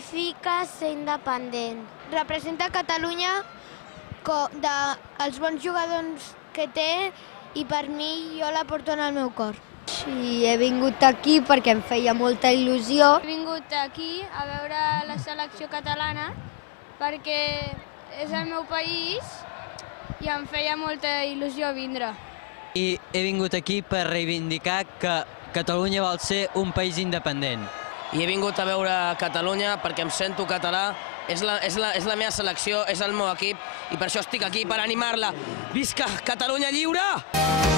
significa ser independent. Representa Catalunya dels bons jugadors que té i per mi jo la porto en el meu cor. Sí, he vingut aquí perquè em feia molta il·lusió. He vingut aquí a veure la selecció catalana perquè és el meu país i em feia molta il·lusió vindre. I he vingut aquí per reivindicar que Catalunya vol ser un país independent. I he vingut a veure Catalunya perquè em sento català, és la meva selecció, és el meu equip i per això estic aquí, per animar-la. Visca Catalunya lliure!